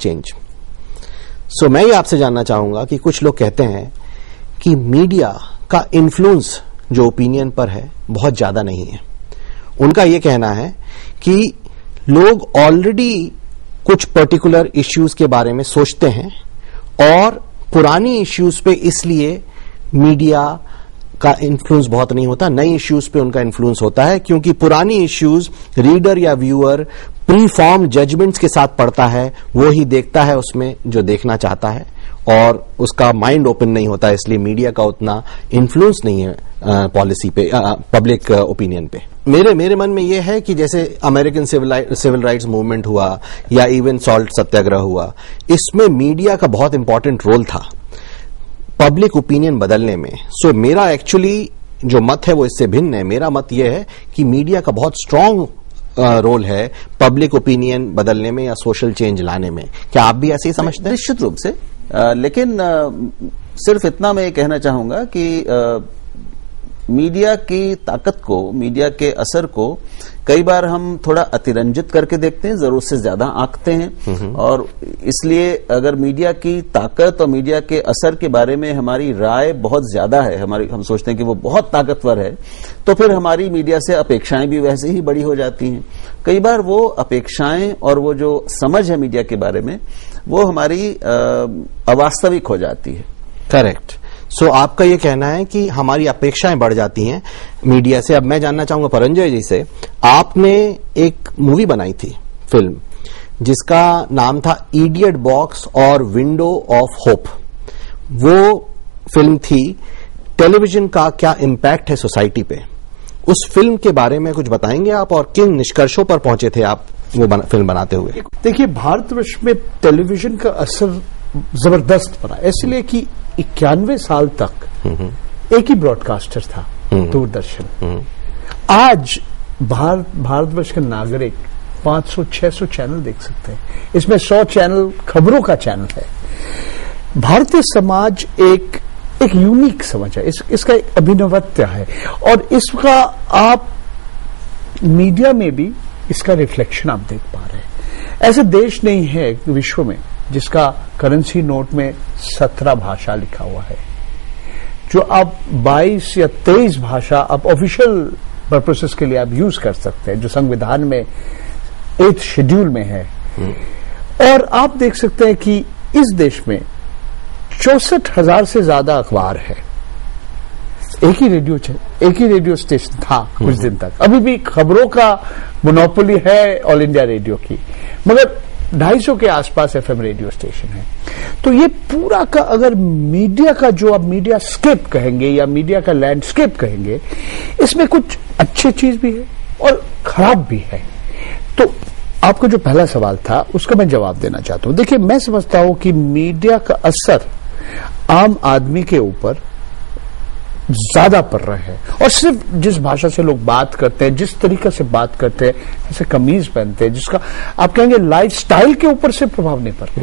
Change. सो मैं ये आपसे जानना चाहूंगा कि कुछ लोग कहते हैं कि मीडिया का इन्फ्लुएंस जो ओपिनियन पर है बहुत ज्यादा नहीं है। उनका ये कहना है कि लोग ऑलरेडी कुछ पर्टिकुलर इश्यूज के बारे में सोचते हैं और पुरानी इश्यूज पे इसलिए मीडिया का इन्फ्लुएंस बहुत नहीं होता, नई इश्यूज पे उनका इन्फ्लुएंस होता है, क्योंकि पुरानी इश्यूज रीडर या व्यूअर प्री फॉर्म जजमेंट्स के साथ पढ़ता है, वो ही देखता है उसमें जो देखना चाहता है और उसका माइंड ओपन नहीं होता, इसलिए मीडिया का उतना इन्फ्लुएंस नहीं है पॉलिसी पे, पब्लिक ओपिनियन पे। मेरे मन में यह है कि जैसे अमेरिकन सिविल राइट्स मूवमेंट हुआ या इवन सॉल्ट सत्याग्रह हुआ, इसमें मीडिया का बहुत इंपॉर्टेंट रोल था पब्लिक ओपिनियन बदलने में। सो मेरा एक्चुअली जो मत है वो इससे भिन्न है। मेरा मत यह है कि मीडिया का बहुत स्ट्रांग रोल है पब्लिक ओपिनियन बदलने में या सोशल चेंज लाने में। क्या आप भी ऐसे ही समझते हैं? निश्चित रूप से, लेकिन सिर्फ इतना मैं ये कहना चाहूंगा कि मीडिया की ताकत को, मीडिया के असर को कई बार हम थोड़ा अतिरंजित करके देखते हैं, जरूरत से ज्यादा आंकते हैं, और इसलिए अगर मीडिया की ताकत और मीडिया के असर के बारे में हमारी राय बहुत ज्यादा है, हम सोचते हैं कि वो बहुत ताकतवर है, तो फिर हमारी मीडिया से अपेक्षाएं भी वैसे ही बड़ी हो जाती हैं। कई बार वो अपेक्षाएं और वो जो समझ है मीडिया के बारे में वो हमारी अवास्तविक हो जाती है। करेक्ट। सो आपका ये कहना है कि हमारी अपेक्षाएं बढ़ जाती हैं मीडिया से। अब मैं जानना चाहूंगा परंजय जी से, आपने एक मूवी बनाई थी, फिल्म, जिसका नाम था इडियट बॉक्स और विंडो ऑफ होप। वो फिल्म थी टेलीविजन का क्या इम्पैक्ट है सोसाइटी पे। उस फिल्म के बारे में कुछ बताएंगे आप, और किन निष्कर्षों पर पहुंचे थे आप वो फिल्म बनाते हुए? देखिए, भारतवर्ष में टेलीविजन का असर जबरदस्त पड़ा, इसलिए कि 91 साल तक एक ही ब्रॉडकास्टर था, दूरदर्शन। आज भारतवर्ष के नागरिक 500-600 चैनल देख सकते हैं, इसमें 100 चैनल खबरों का चैनल है। भारतीय समाज एक यूनिक समझ है, इसका एक अभिनवत्य है, और इसका आप मीडिया में भी इसका रिफ्लेक्शन आप देख पा रहे हैं। ऐसा देश नहीं है विश्व में जिसका करेंसी नोट में 17 भाषा लिखा हुआ है, जो आप 22 या 23 भाषा आप ऑफिशियल पर्पसेस के लिए आप यूज कर सकते हैं, जो संविधान में 8th शेड्यूल में है। और आप देख सकते हैं कि इस देश में 64,000 से ज्यादा अखबार है। एक ही रेडियो स्टेशन था कुछ दिन तक, अभी भी खबरों का मोनोपोली है ऑल इंडिया रेडियो की, मगर 250 के आसपास एफएम रेडियो स्टेशन है। तो ये पूरा का अगर मीडिया का जो आप मीडिया स्केप कहेंगे या मीडिया का लैंडस्केप कहेंगे, इसमें कुछ अच्छी चीज भी है और खराब भी है। तो आपका जो पहला सवाल था उसका मैं जवाब देना चाहता हूं। देखिए, मैं समझता हूं कि मीडिया का असर आम आदमी के ऊपर ज्यादा पड़ रहा है, और सिर्फ जिस भाषा से लोग बात करते हैं, जिस तरीके से बात करते हैं, जैसे कमीज पहनते हैं, जिसका आप कहेंगे लाइफ स्टाइल के ऊपर से प्रभाव नहीं पड़ता,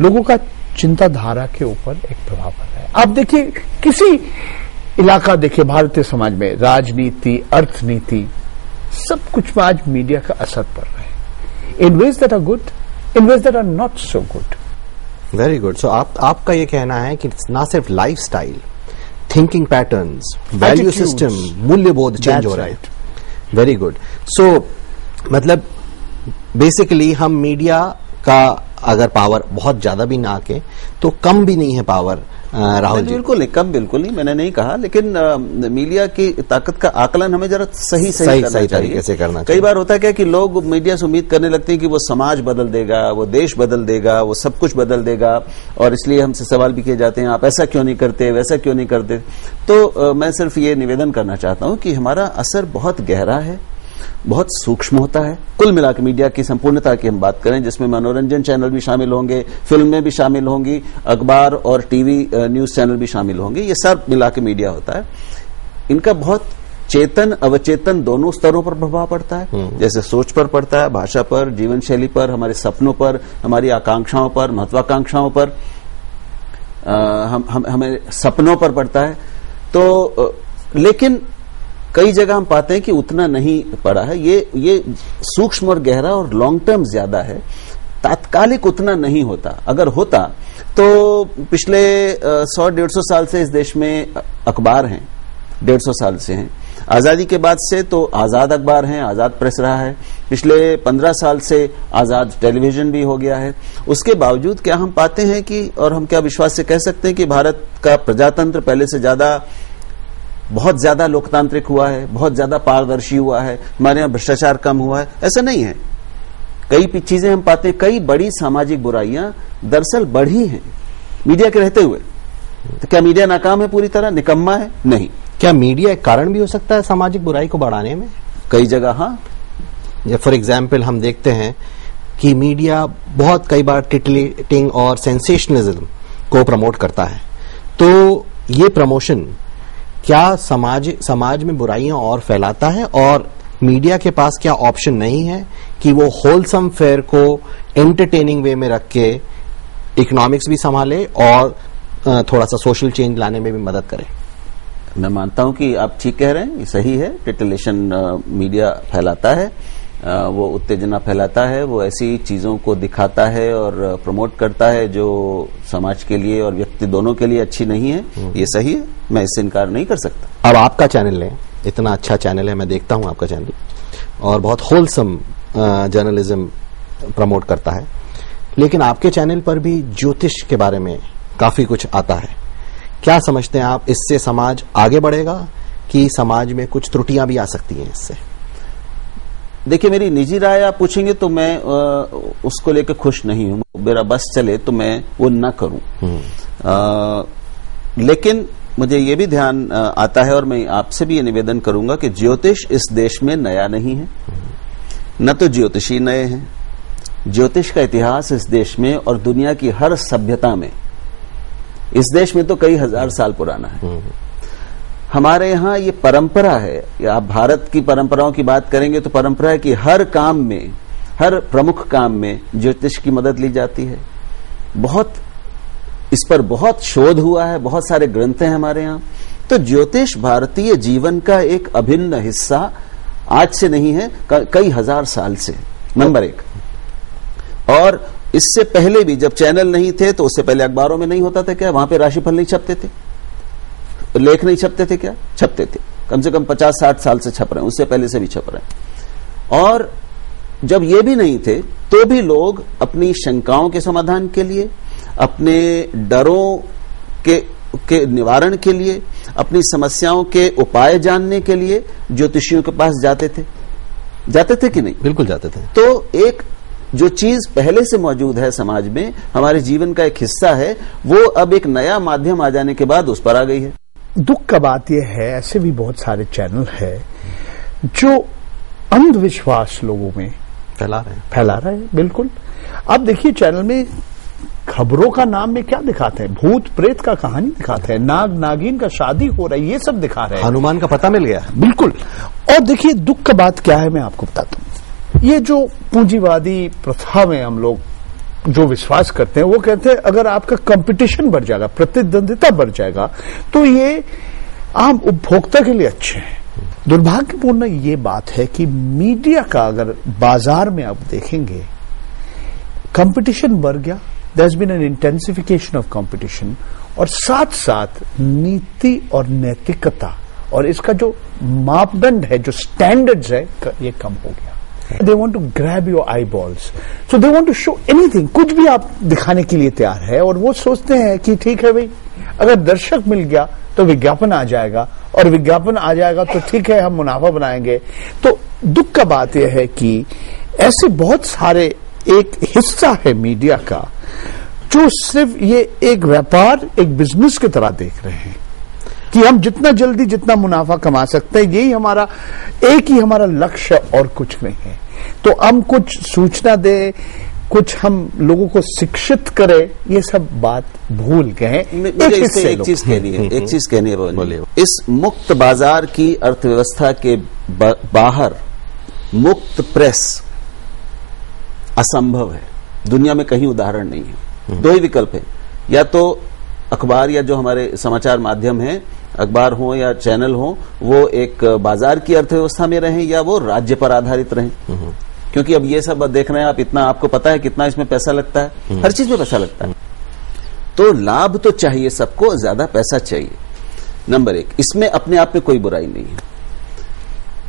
लोगों का चिंताधारा के ऊपर एक प्रभाव पड़ रहा है। आप देखिए, किसी इलाका देखिए भारतीय समाज में, राजनीति, अर्थनीति, सब कुछ में आज मीडिया का असर पड़ रहा है, in ways that are good, in ways that are not so good. Very good. So आपका ये कहना है कि ना सिर्फ life style, thinking patterns, value system, मूल्यबोध चेंज हो रहा है। Very good. सो मतलब बेसिकली हम मीडिया का अगर पावर बहुत ज्यादा भी ना आके तो कम भी नहीं है पावर, राहुल जी? बिल्कुल नहीं, कम बिल्कुल नहीं, मैंने नहीं कहा, लेकिन मीडिया की ताकत का आकलन हमें जरा सही तरीके से करना चाहिए। कई बार होता है क्या कि लोग मीडिया से उम्मीद करने लगते हैं कि वो समाज बदल देगा, वो देश बदल देगा, वो सब कुछ बदल देगा, और इसलिए हमसे सवाल भी किए जाते हैं, आप ऐसा क्यों नहीं करते, वैसा क्यों नहीं करते। तो मैं सिर्फ ये निवेदन करना चाहता हूं कि हमारा असर बहुत गहरा है, बहुत सूक्ष्म होता है। कुल मिलाकर मीडिया की संपूर्णता की हम बात करें, जिसमें मनोरंजन चैनल भी शामिल होंगे, फिल्में भी शामिल होंगी, अखबार और टीवी न्यूज चैनल भी शामिल होंगे, ये सब मिला के मीडिया होता है। इनका बहुत चेतन अवचेतन दोनों स्तरों पर प्रभाव पड़ता है, जैसे सोच पर पड़ता है, भाषा पर, जीवन शैली पर, हमारे सपनों पर, हमारी आकांक्षाओं पर, महत्वाकांक्षाओं पर, हमें सपनों पर पड़ता है। तो लेकिन कई जगह हम पाते हैं कि उतना नहीं पड़ा है, ये सूक्ष्म और गहरा और लॉन्ग टर्म ज्यादा है। तात्कालिक उतना नहीं होता। अगर होता तो पिछले 100-150 साल से इस देश में अखबार हैं, 150 साल से हैं। आजादी के बाद से तो आजाद अखबार हैं, आजाद प्रेस रहा है। पिछले 15 साल से आजाद टेलीविजन भी हो गया है। उसके बावजूद क्या हम पाते हैं कि, और हम क्या विश्वास से कह सकते हैं कि भारत का प्रजातंत्र पहले से बहुत ज्यादा लोकतांत्रिक हुआ है, बहुत ज्यादा पारदर्शी हुआ है, हमारे यहाँ भ्रष्टाचार कम हुआ है? ऐसा नहीं है। कई चीजें हम पाते हैं, कई बड़ी सामाजिक बुराइयां दरअसल बढ़ी हैं मीडिया के रहते हुए। तो क्या मीडिया नाकाम है, पूरी तरह निकम्मा है? नहीं। क्या मीडिया एक कारण भी हो सकता है सामाजिक बुराई को बढ़ाने में? कई जगह हाँ। फॉर एग्जाम्पल हम देखते हैं कि मीडिया बहुत कई बार टिटलेटिंग और सेंसेशनलिज्म को प्रमोट करता है। तो ये प्रमोशन क्या समाज में बुराइयां और फैलाता है, और मीडिया के पास क्या ऑप्शन नहीं है कि वो होलसम फेयर को एंटरटेनिंग वे में रख के इकोनॉमिक्स भी संभाले और थोड़ा सा सोशल चेंज लाने में भी मदद करे? मैं मानता हूं कि आप ठीक कह रहे हैं, ये सही है। टिटलेशन मीडिया फैलाता है, वो उत्तेजना फैलाता है, वो ऐसी चीजों को दिखाता है और प्रमोट करता है जो समाज के लिए और व्यक्ति दोनों के लिए अच्छी नहीं है। ये सही है, मैं इससे इनकार नहीं कर सकता। अब आपका चैनल है, इतना अच्छा चैनल है, मैं देखता हूं आपका चैनल, और बहुत होलसम जर्नलिज्म प्रमोट करता है, लेकिन आपके चैनल पर भी ज्योतिष के बारे में काफी कुछ आता है। क्या समझते हैं आप, इससे समाज आगे बढ़ेगा कि समाज में कुछ त्रुटियां भी आ सकती हैं इससे? देखिए, मेरी निजी राय आप पूछेंगे तो मैं उसको लेकर खुश नहीं हूं। मेरा बस चले तो मैं वो न करूं। लेकिन मुझे ये भी ध्यान आता है, और मैं आपसे भी ये निवेदन करूंगा कि ज्योतिष इस देश में नया नहीं है, न तो ज्योतिषी नए हैं। ज्योतिष का इतिहास इस देश में और दुनिया की हर सभ्यता में, इस देश में तो कई हजार साल पुराना है। हमारे यहाँ ये परंपरा है, या आप भारत की परंपराओं की बात करेंगे तो परंपरा है कि हर काम में, हर प्रमुख काम में ज्योतिष की मदद ली जाती है। इस पर बहुत शोध हुआ है, बहुत सारे ग्रंथ हैं हमारे यहाँ। तो ज्योतिष भारतीय जीवन का एक अभिन्न हिस्सा आज से नहीं है, कई हजार साल से, नंबर 1। और इससे पहले भी जब चैनल नहीं थे तो उससे पहले अखबारों में नहीं होता था क्या? वहां पे राशिफल नहीं छपते थे, लेख नहीं छपते थे क्या? छपते थे, कम से कम 50-60 साल से छप रहे हैं, उससे पहले से भी छप रहे हैं। और जब ये भी नहीं थे तो भी लोग अपनी शंकाओं के समाधान के लिए, अपने डरों के निवारण के लिए, अपनी समस्याओं के उपाय जानने के लिए ज्योतिषियों के पास जाते थे कि नहीं? बिल्कुल जाते थे। तो एक जो चीज पहले से मौजूद है समाज में, हमारे जीवन का एक हिस्सा है, वो अब एक नया माध्यम आ जाने के बाद उस पर आ गई है। दुख का बात यह है, ऐसे भी बहुत सारे चैनल है जो अंधविश्वास लोगों में फैला रहे हैं। बिल्कुल। अब देखिए, चैनल में खबरों का नाम में क्या दिखाते हैं? भूत प्रेत का कहानी दिखाते हैं, नाग नागिन का शादी हो रही है, ये सब दिखा रहे हैं। हनुमान का पता मिल गया। बिल्कुल। और देखिए, दुख का बात क्या है, मैं आपको बताता हूं। ये जो पूंजीवादी प्रथा में हम लोग जो विश्वास करते हैं, वो कहते हैं अगर आपका कंपटीशन बढ़ जाएगा, प्रतिद्वंदिता बढ़ जाएगा, तो ये आम उपभोक्ता के लिए अच्छे हैं। दुर्भाग्यपूर्ण ये बात है कि मीडिया का अगर बाजार में आप देखेंगे, कंपटीशन बढ़ गया, there has been an intensification of competition, और साथ साथ नीति और नैतिकता और इसका जो मापदंड है, जो स्टैंडर्ड्स है, ये कम हो गया। They want to grab your eyeballs, so they want to show anything, कुछ भी आप दिखाने के लिए तैयार है, और वो सोचते हैं कि ठीक है भाई, अगर दर्शक मिल गया तो विज्ञापन आ जाएगा, और विज्ञापन आ जाएगा तो ठीक है, हम मुनाफा बनाएंगे। तो दुख का बात यह है कि ऐसे बहुत सारे एक हिस्सा है मीडिया का जो सिर्फ ये एक व्यापार, एक बिजनेस की तरह देख रहे हैं कि हम जितना जल्दी जितना मुनाफा कमा सकते हैं, यही हमारा एक ही हमारा लक्ष्य, और कुछ नहीं है। तो हम कुछ सूचना दे, कुछ हम लोगों को शिक्षित करें, ये सब बात भूल गए। मुझे इससे एक चीज कहनी है, इस मुक्त बाजार की अर्थव्यवस्था के बाहर मुक्त प्रेस असंभव है। दुनिया में कहीं उदाहरण नहीं है। 2 ही विकल्प है, या तो अखबार या जो हमारे समाचार माध्यम है, अखबार हो या चैनल हो, वो एक बाजार की अर्थव्यवस्था में रहें या वो राज्य पर आधारित रहें। क्योंकि अब ये सब देख रहे हैं आप, इतना आपको पता है कितना इसमें पैसा लगता है, हर चीज में पैसा लगता है। तो लाभ तो चाहिए सबको, ज्यादा पैसा चाहिए, नंबर एक। इसमें अपने आप में कोई बुराई नहीं है।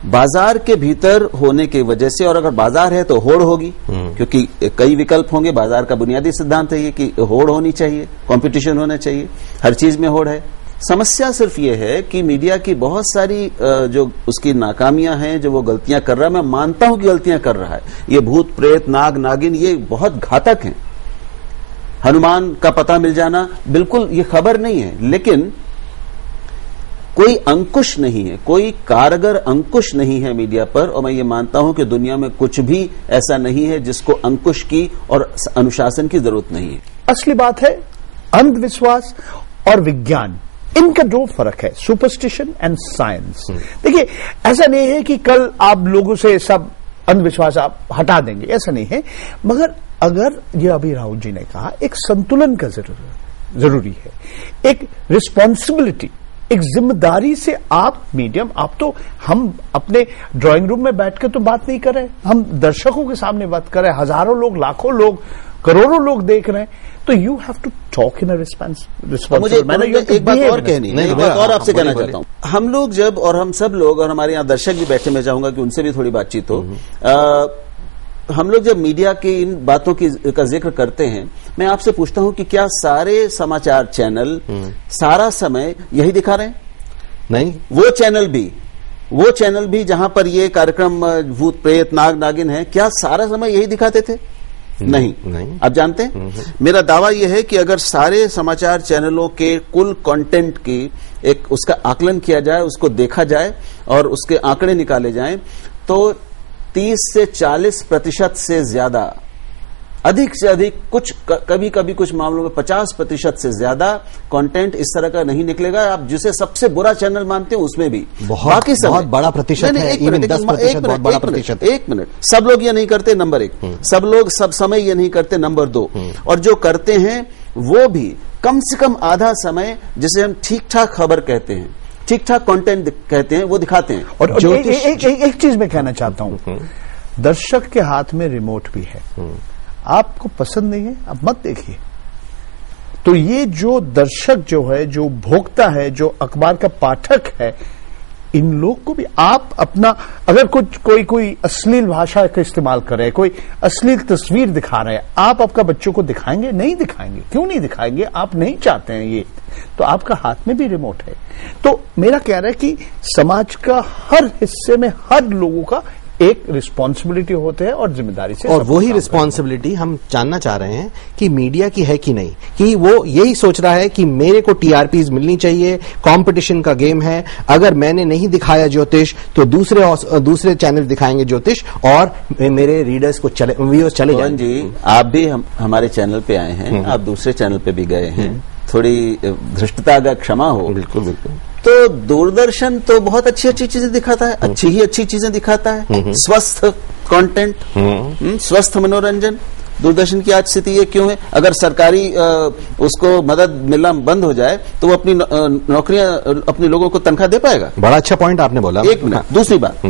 बाजार के भीतर होने की वजह से, और अगर बाजार है तो होड़ होगी, क्योंकि कई विकल्प होंगे। बाजार का बुनियादी सिद्धांत है ये कि होड़ होनी चाहिए, कंपटीशन होना चाहिए, हर चीज में होड़ है। समस्या सिर्फ ये है कि मीडिया की बहुत सारी जो उसकी नाकामियां हैं, जो वो गलतियां कर रहा है, मैं मानता हूं कि गलतियां कर रहा है। ये भूत प्रेत नाग नागिन ये बहुत घातक हैं। हनुमान का पता मिल जाना बिल्कुल ये खबर नहीं है, लेकिन कोई अंकुश नहीं है, कोई कारगर अंकुश नहीं है मीडिया पर। और मैं ये मानता हूं कि दुनिया में कुछ भी ऐसा नहीं है जिसको अंकुश की और अनुशासन की जरूरत नहीं है। असली बात है अंधविश्वास और विज्ञान, इनका जो फर्क है, सुपरस्टिशन एंड साइंस। देखिए, ऐसा नहीं है कि कल आप लोगों से सब अंधविश्वास आप हटा देंगे, ऐसा नहीं है। मगर अगर ये अभी राहुल जी ने कहा, एक संतुलन का जरूरी है, एक रिस्पॉन्सिबिलिटी, एक जिम्मेदारी से आप मीडियम, आप तो हम अपने ड्राइंग रूम में बैठ के तो बात नहीं कर रहे, हम दर्शकों के सामने बात कर रहे हैं, हजारों लोग, लाखों लोग, करोड़ों लोग देख रहे हैं, तो you have to talk in a responsible manner. एक बात और कहनी है, एक बात और आपसे कहना चाहता हूं। हम लोग जब, और हम सब लोग, और हमारे यहाँ दर्शक भी बैठे, मैं चाहूंगा कि उनसे भी थोड़ी बातचीत हो। हम लोग जब मीडिया की इन बातों का जिक्र करते हैं, मैं आपसे पूछता हूं कि क्या सारे समाचार चैनल सारा समय यही दिखा रहे हैं? नहीं। वो चैनल भी जहां पर ये कार्यक्रम भूत प्रेत नाग नागिन है, क्या सारा समय यही दिखाते थे? नहीं। आप जानते हैं, मेरा दावा यह है कि अगर सारे समाचार चैनलों के कुल कंटेंट की एक उसका आकलन किया जाए, उसको देखा जाए और उसके आंकड़े निकाले जाएं, तो 30 से 40% से ज्यादा, अधिक से अधिक, कुछ कभी कभी कुछ मामलों में 50% से ज्यादा कंटेंट इस तरह का नहीं निकलेगा। आप जिसे सबसे बुरा चैनल मानते हो उसमें भी बहुत बड़ा प्रतिशत है, इवन 10% बहुत बड़ा प्रतिशत। एक मिनट, सब लोग ये नहीं करते, नंबर एक। सब लोग सब समय ये नहीं करते, नंबर दो। और जो करते हैं वो भी कम से कम आधा समय, जिसे हम ठीक ठाक खबर कहते हैं, ठीक ठाक कंटेंट कहते हैं, वो दिखाते हैं। और एक चीज मैं कहना चाहता हूं, दर्शक के हाथ में रिमोट भी है। आपको पसंद नहीं है, आप मत देखिए। तो ये जो दर्शक जो है, जो भोक्ता है, जो अखबार का पाठक है, इन लोग को भी आप अपना, अगर कोई अश्लील भाषा का इस्तेमाल कर रहे हैं, कोई अश्लील तस्वीर दिखा रहे हैं, आप आपका बच्चों को दिखाएंगे? नहीं दिखाएंगे। क्यों नहीं दिखाएंगे? आप नहीं चाहते हैं ये, तो आपका हाथ में भी रिमोट है। तो मेरा कहना है कि समाज का हर हिस्से में हर लोगों का एक रिस्पॉन्सिबिलिटी होते हैं और जिम्मेदारी से, और वही रिस्पॉन्सिबिलिटी हम जानना चाह रहे हैं कि मीडिया की है कि नहीं, कि वो यही सोच रहा है कि मेरे को टीआरपीज मिलनी चाहिए, कंपटीशन का गेम है, अगर मैंने नहीं दिखाया ज्योतिष तो दूसरे चैनल दिखाएंगे ज्योतिष और मेरे रीडर्स को व्यूअर्स चले जाएंगे। जी, आप भी हमारे चैनल पे आए हैं, आप दूसरे चैनल पे भी गए हैं, थोड़ी धृष्टता का क्षमा हो। बिल्कुल बिल्कुल। तो दूरदर्शन तो बहुत अच्छी अच्छी चीजें दिखाता है, अच्छी चीजें दिखाता है, स्वस्थ कंटेंट, स्वस्थ मनोरंजन। दूरदर्शन की आज स्थिति ये क्यों है? अगर सरकारी उसको मदद मिलना बंद हो जाए तो वो अपनी नौकरियां, अपने लोगों को तनख्वाह दे पाएगा? बड़ा अच्छा पॉइंट आपने बोला। एक मिनट, दूसरी बात,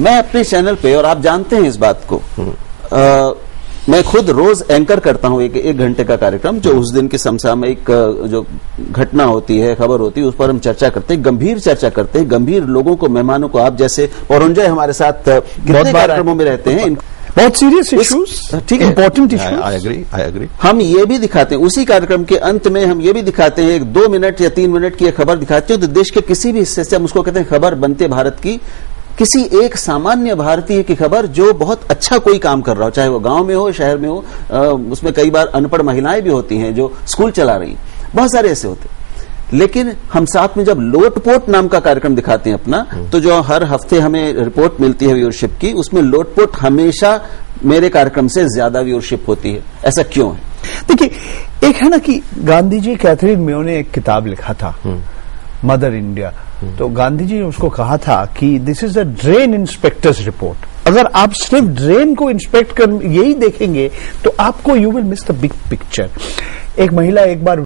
मैं अपने चैनल पे, और आप जानते हैं इस बात को, मैं खुद रोज एंकर करता हूं एक घंटे का कार्यक्रम, जो उस दिन की समसामयिक जो घटना होती है, खबर होती है, उस पर हम चर्चा करते हैं, गंभीर चर्चा करते हैं, गंभीर लोगों को, मेहमानों को, आप जैसे पौरंजय हमारे साथ कितने कार्यक्रमों में रहते हैं, बहुत सीरियस इश्यूज, ठीक है, इंपॉर्टेंट इश्यूज। I agree. हम ये भी दिखाते हैं, उसी कार्यक्रम के अंत में हम ये भी दिखाते हैं, एक 2 मिनट या 3 मिनट की खबर दिखाते हैं, तो देश के किसी भी हिस्से से हम उसको कहते हैं खबर बनते भारत की, किसी एक सामान्य भारतीय की खबर जो बहुत अच्छा कोई काम कर रहा हो, चाहे वो गांव में हो, शहर में हो, उसमें कई बार अनपढ़ महिलाएं भी होती हैं जो स्कूल चला रही, बहुत सारे ऐसे होते। लेकिन हम साथ में जब लोटपोट नाम का कार्यक्रम दिखाते हैं अपना, तो जो हर हफ्ते हमें रिपोर्ट मिलती है व्यूअरशिप की, उसमें लोटपोट हमेशा मेरे कार्यक्रम से ज्यादा व्यूअरशिप होती है। ऐसा क्यों है? देखिए, एक है ना कि गांधी जी, कैथरीन मेयो ने एक किताब लिखा था, मदर इंडिया, तो गांधी जी ने उसको कहा था कि this is the drain inspectors report. अगर आप सिर्फ ड्रेन को इंस्पेक्ट कर यही देखेंगे तो आपको you will miss the big picture. एक महिला एक बार